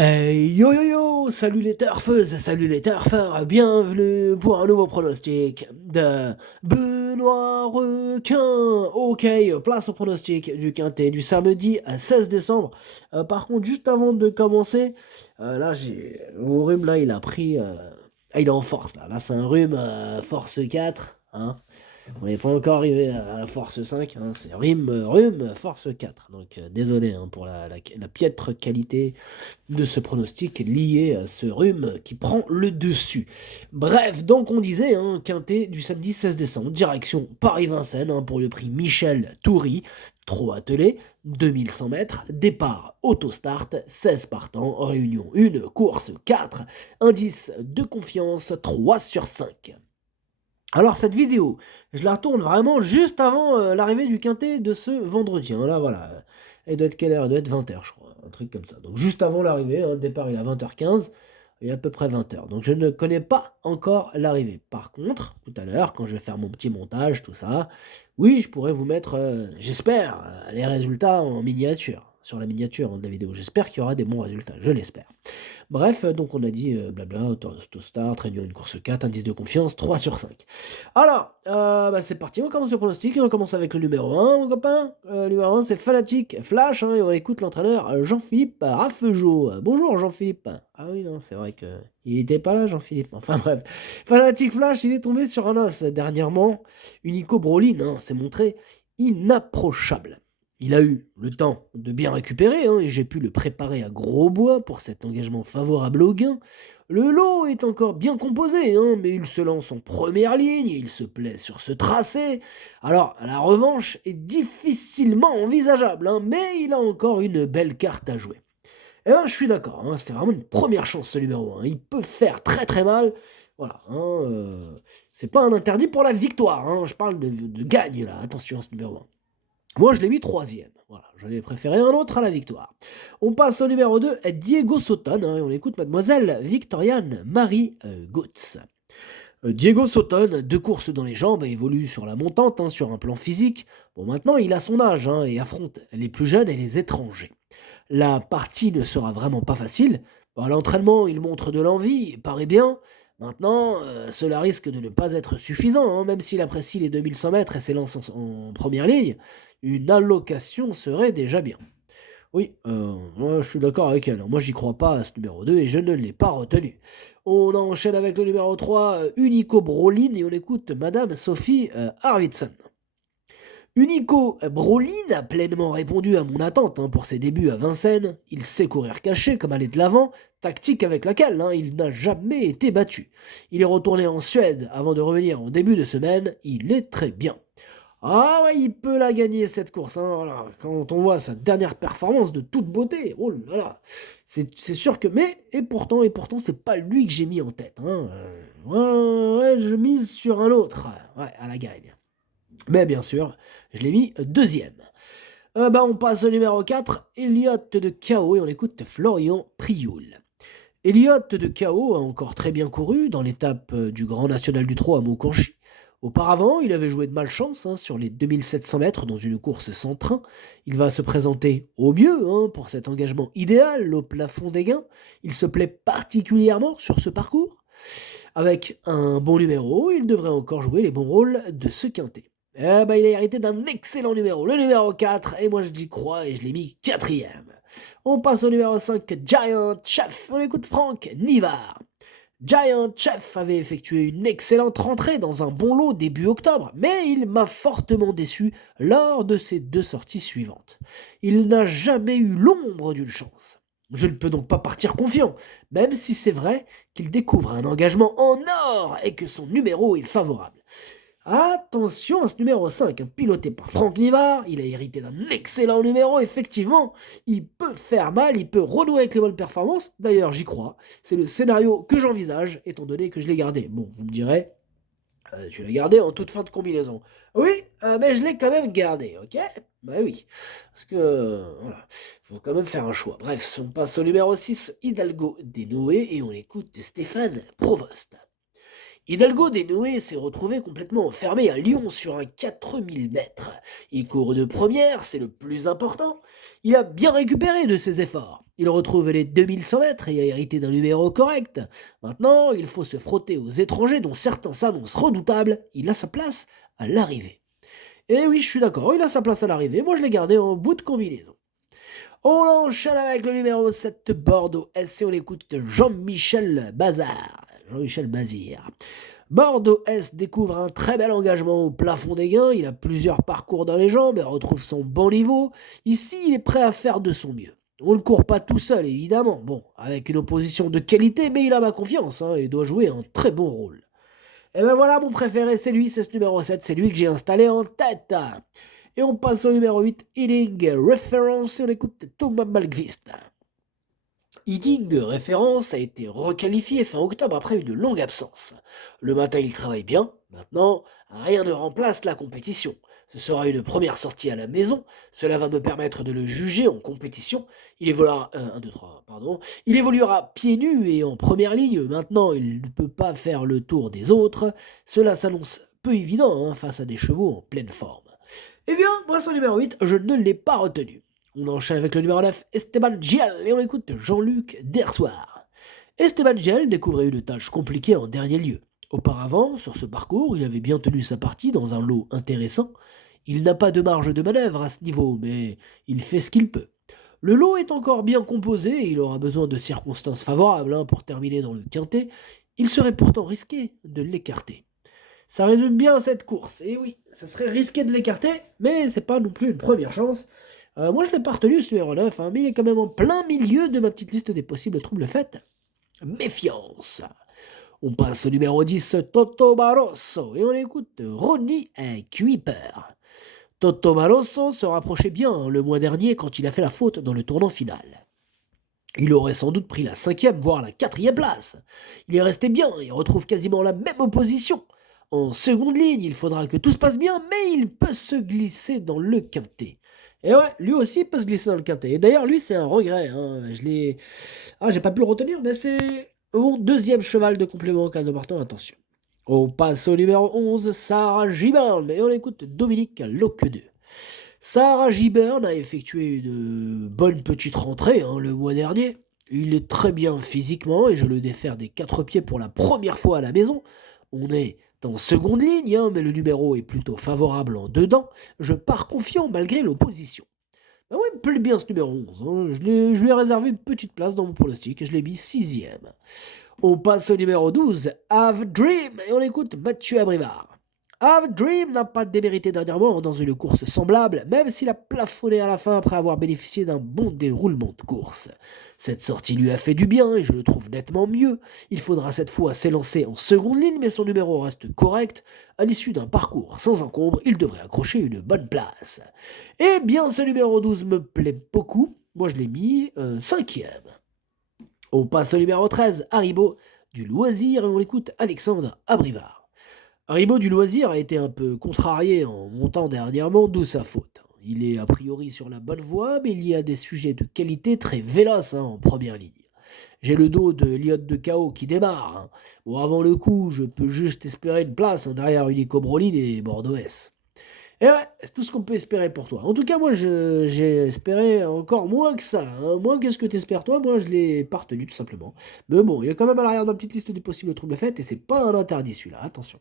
Yo yo yo! Salut les turfeuses, salut les turfeurs, bienvenue pour un nouveau pronostic de Benoît Requin. Ok, place au pronostic du quintet du samedi 16 décembre. Par contre, juste avant de commencer, là j'ai mon rhume là, il a pris, il est en force là. Là c'est un rhume force 4, hein. On n'est pas encore arrivé à force 5, hein, c'est rhume force 4. Donc désolé hein, pour la piètre qualité de ce pronostic lié à ce rhume qui prend le dessus. Bref, donc on disait, hein, quintet du samedi 16 décembre, direction Paris-Vincennes hein, pour le prix Michel Toury, trop attelé, 2100 mètres, départ autostart, 16 partants, réunion 1, course 4, indice de confiance 3 sur 5. Alors cette vidéo, je la retourne vraiment juste avant l'arrivée du quintet de ce vendredi. Hein. Là voilà, elle doit être quelle heure? Elle doit être 20h je crois, un truc comme ça. Donc juste avant l'arrivée, hein, le départ il est à 20h15 et à peu près 20h. Donc je ne connais pas encore l'arrivée. Par contre, tout à l'heure, quand je vais faire mon petit montage, tout ça, oui, je pourrais vous mettre, j'espère, les résultats en miniature, sur la miniature hein, de la vidéo. J'espère qu'il y aura des bons résultats, je l'espère. Bref, donc on a dit, blabla, autostart, réunion une course 4, indice de confiance 3 sur 5. Alors, bah, c'est parti, on commence le pronostic et on commence avec le numéro 1, mon copain. Numéro 1, c'est Fanatic Flash, hein, et on écoute l'entraîneur Jean-Philippe Raffegeot. Bonjour Jean-Philippe. Ah oui, non, c'est vrai que il était pas là, Jean-Philippe. Enfin bref. Fanatic Flash, il est tombé sur un os dernièrement. Unico Brolin hein, s'est montré inapprochable. Il a eu le temps de bien récupérer hein, et j'ai pu le préparer à gros bois pour cet engagement favorable au gain. Le lot est encore bien composé, hein, mais il se lance en première ligne et il se plaît sur ce tracé. Alors, la revanche est difficilement envisageable, hein, mais il a encore une belle carte à jouer. Et ben, je suis d'accord, hein, c'est vraiment une première chance ce numéro 1. Il peut faire très très mal. Voilà, hein, c'est pas un interdit pour la victoire. Hein, je parle de gagne là, attention à ce numéro 1. Moi, je l'ai mis troisième. Voilà, je l'ai préféré un autre à la victoire. On passe au numéro 2, Diego Sotton, hein, et on écoute mademoiselle Victoriane Marie Gautz. Diego Sotton, deux courses dans les jambes, évolue sur la montante, hein, sur un plan physique. Bon, maintenant, il a son âge hein, et affronte les plus jeunes et les étrangers. La partie ne sera vraiment pas facile. Bon, à l'entraînement, il montre de l'envie, il paraît bien. Maintenant, cela risque de ne pas être suffisant, hein, même s'il apprécie les 2100 mètres et s'élance en première ligne. Une allocation serait déjà bien. Oui, moi je suis d'accord avec elle. Moi j'y crois pas à ce numéro 2 et je ne l'ai pas retenu. On enchaîne avec le numéro 3, Unico Brolin, et on écoute Madame Sophie Arvidsson. Unico Brolin a pleinement répondu à mon attente hein, pour ses débuts à Vincennes. Il sait courir caché comme aller de l'avant, tactique avec laquelle hein, il n'a jamais été battu. Il est retourné en Suède avant de revenir en début de semaine. Il est très bien. Ah ouais, il peut la gagner cette course. Hein, voilà. Quand on voit sa dernière performance de toute beauté, oh là là, c'est sûr que. Mais, et pourtant, c'est pas lui que j'ai mis en tête. Hein. Ouais, je mise sur un autre. Ouais, à la gagne. Mais bien sûr, je l'ai mis deuxième. Bah, on passe au numéro 4, Elliott de KO, et on écoute Florian Prioul. Elliott de KO a encore très bien couru dans l'étape du Grand National du Trot à Mauconchi. Auparavant, il avait joué de malchance hein, sur les 2700 mètres dans une course sans train. Il va se présenter au mieux hein, pour cet engagement idéal au plafond des gains. Il se plaît particulièrement sur ce parcours. Avec un bon numéro, il devrait encore jouer les bons rôles de ce quintet. Eh ben, il a hérité d'un excellent numéro, le numéro 4, et moi je dis crois et je l'ai mis quatrième. On passe au numéro 5, Giant Chef. On écoute Franck Nivard. Giant Chef avait effectué une excellente rentrée dans un bon lot début octobre, mais il m'a fortement déçu lors de ses deux sorties suivantes. Il n'a jamais eu l'ombre d'une chance. Je ne peux donc pas partir confiant, même si c'est vrai qu'il découvre un engagement en or et que son numéro est favorable. Attention à ce numéro 5, hein, piloté par Franck Nivard, il a hérité d'un excellent numéro, effectivement, il peut faire mal, il peut renouer avec les bonnes performances, d'ailleurs j'y crois, c'est le scénario que j'envisage, étant donné que je l'ai gardé. Bon, vous me direz, tu l'as gardé en toute fin de combinaison. Oui, mais je l'ai quand même gardé, ok? Bah oui, parce que, voilà, faut quand même faire un choix. Bref, on passe au numéro 6, Hidalgo des Noé, et on écoute Stéphane Provost. Hidalgo dénoué s'est retrouvé complètement enfermé à Lyon sur un 4000 mètres. Il court de première, c'est le plus important. Il a bien récupéré de ses efforts. Il retrouve les 2100 mètres et a hérité d'un numéro correct. Maintenant, il faut se frotter aux étrangers dont certains s'annoncent redoutables. Il a sa place à l'arrivée. Et oui, je suis d'accord, il a sa place à l'arrivée. Moi, je l'ai gardé en bout de combinaison. On enchaîne avec le numéro 7 Bordeaux S et on écoute Jean-Michel Bazar. Jean-Michel Bazir. Bordeaux S découvre un très bel engagement au plafond des gains. Il a plusieurs parcours dans les jambes et retrouve son bon niveau. Ici, il est prêt à faire de son mieux. On ne court pas tout seul, évidemment. Bon, avec une opposition de qualité, mais il a ma confiance et doit jouer un très bon rôle. Et ben voilà, mon préféré, c'est lui, c'est ce numéro 7, c'est lui que j'ai installé en tête. Et on passe au numéro 8, Heading Reference, et on écoute Thomas Malmqvist. Heading Référence a été requalifié fin octobre après une longue absence. Le matin, il travaille bien. Maintenant, rien ne remplace la compétition. Ce sera une première sortie à la maison. Cela va me permettre de le juger en compétition. Il évoluera, 1, 2, 3, pardon. Il évoluera pieds nus et en première ligne. Maintenant, il ne peut pas faire le tour des autres. Cela s'annonce peu évident face à des chevaux en pleine forme. Eh bien, moi, son numéro 8, je ne l'ai pas retenu. On enchaîne avec le numéro 9, Esteban Giel, et on écoute Jean-Luc Dersoir. Esteban Giel découvrait une tâche compliquée en dernier lieu. Auparavant, sur ce parcours, il avait bien tenu sa partie dans un lot intéressant. Il n'a pas de marge de manœuvre à ce niveau, mais il fait ce qu'il peut. Le lot est encore bien composé et il aura besoin de circonstances favorables pour terminer dans le quintet. Il serait pourtant risqué de l'écarter. Ça résume bien cette course. Et oui, ça serait risqué de l'écarter, mais c'est pas non plus une première chance. Moi, je l'ai pas retenu ce numéro 9, mais il est quand même en plein milieu de ma petite liste des possibles troubles faits. Méfiance. On passe au numéro 10, Toto Barosso, et on écoute Ronnie Kuiper. Toto Barosso se rapprochait bien le mois dernier quand il a fait la faute dans le tournant final. Il aurait sans doute pris la 5e, voire la 4e place. Il est resté bien et retrouve quasiment la même opposition. En seconde ligne, il faudra que tout se passe bien, mais il peut se glisser dans le quintet. Et ouais, lui aussi peut se glisser dans le quintet. Et d'ailleurs, lui, c'est un regret. J'ai pas pu le retenir, mais c'est mon deuxième cheval de complément en cas de partant, attention. On passe au numéro 11, Sarah Gibern, et on écoute Dominique Loquedeux. Sarah Gibern a effectué une bonne petite rentrée le mois dernier. Il est très bien physiquement et je le défère des 4 pieds pour la première fois à la maison. On est en seconde ligne, mais le numéro est plutôt favorable en dedans. Je pars confiant malgré l'opposition. Ben ouais, il me plaît bien ce numéro 11. Je lui ai réservé une petite place dans mon pronostic et je l'ai mis 6e. On passe au numéro 12, Have Dream, et on écoute Mathieu Abrivard. Have Dream n'a pas démérité dernièrement dans une course semblable, même s'il a plafonné à la fin après avoir bénéficié d'un bon déroulement de course. Cette sortie lui a fait du bien et je le trouve nettement mieux. Il faudra cette fois s'élancer en seconde ligne, mais son numéro reste correct. À l'issue d'un parcours sans encombre, il devrait accrocher une bonne place. Eh bien, ce numéro 12 me plaît beaucoup. Moi, je l'ai mis 5e. On passe au numéro 13, Haribo du Loisir, et on écoute Alexandre Abrivard. Haribo du Loisir a été un peu contrarié en montant dernièrement, d'où sa faute. Il est a priori sur la bonne voie, mais il y a des sujets de qualité très véloces en première ligne. J'ai le dos de Lyotte de Chaos qui démarre. Bon, avant le coup, je peux juste espérer une place derrière Unico Broline et Bordeaux S. Et ouais, c'est tout ce qu'on peut espérer pour toi. En tout cas, moi, j'ai espéré encore moins que ça. Moins que ce que t'espères toi, moi, je l'ai pas retenu, tout simplement. Mais bon, il est quand même à l'arrière de ma petite liste des possibles troubles faits, et c'est pas un interdit celui-là, attention.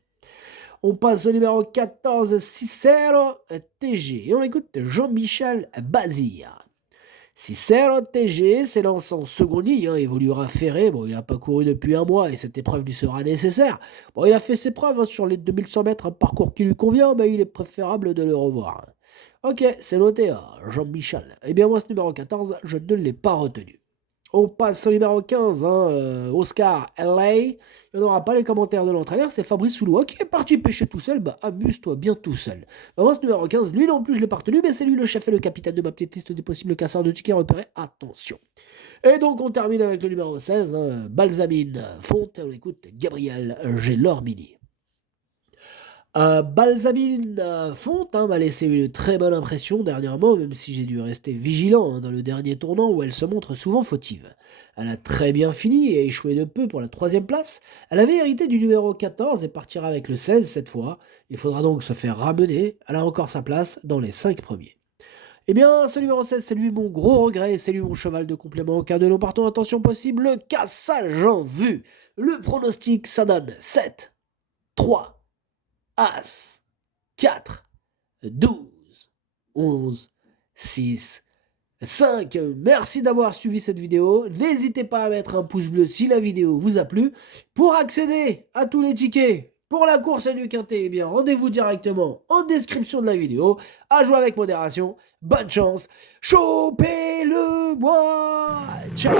On passe au numéro 14, Cicero TG, et on écoute Jean-Michel Bazir. Cicero TG s'élance en seconde ligne, évoluera ferré. Bon, il n'a pas couru depuis un mois et cette épreuve lui sera nécessaire. Bon, il a fait ses preuves sur les 2100 mètres, un parcours qui lui convient, mais il est préférable de le revoir. Ok, c'est noté, Jean-Michel. Eh bien, moi, ce numéro 14, je ne l'ai pas retenu. On passe au numéro 15, Oscar LA. On n'aura pas les commentaires de l'entraîneur, c'est Fabrice Soulouat qui est parti pêcher tout seul. Bah, amuse-toi bien tout seul. Bah, moi, ce numéro 15, lui non plus, je l'ai pas retenu, mais c'est lui le chef et le capitaine de ma petite liste des possibles casseurs de tickets repérés. Attention. Et donc, on termine avec le numéro 16, Balsamine Fonte. On écoute Gabriel Gelormini. Balsamine, Fonte, hein, m'a laissé une très bonne impression dernièrement, même si j'ai dû rester vigilant, hein, dans le dernier tournant où elle se montre souvent fautive. Elle a très bien fini et échoué de peu pour la troisième place. Elle avait hérité du numéro 14 et partira avec le 16 cette fois. Il faudra donc se faire ramener. Elle a encore sa place dans les 5 premiers. Eh bien, ce numéro 16, c'est lui mon gros regret, c'est lui mon cheval de complément. Car de nos partons, attention possible, le cassage en vue. Le pronostic, ça donne 7, 3, As, 4, 12, 11, 6, 5. Merci d'avoir suivi cette vidéo. N'hésitez pas à mettre un pouce bleu si la vidéo vous a plu. Pour accéder à tous les tickets pour la course du Quintet, eh bien, rendez-vous directement en description de la vidéo. À jouer avec modération. Bonne chance. Chopez-le-moi. Ciao.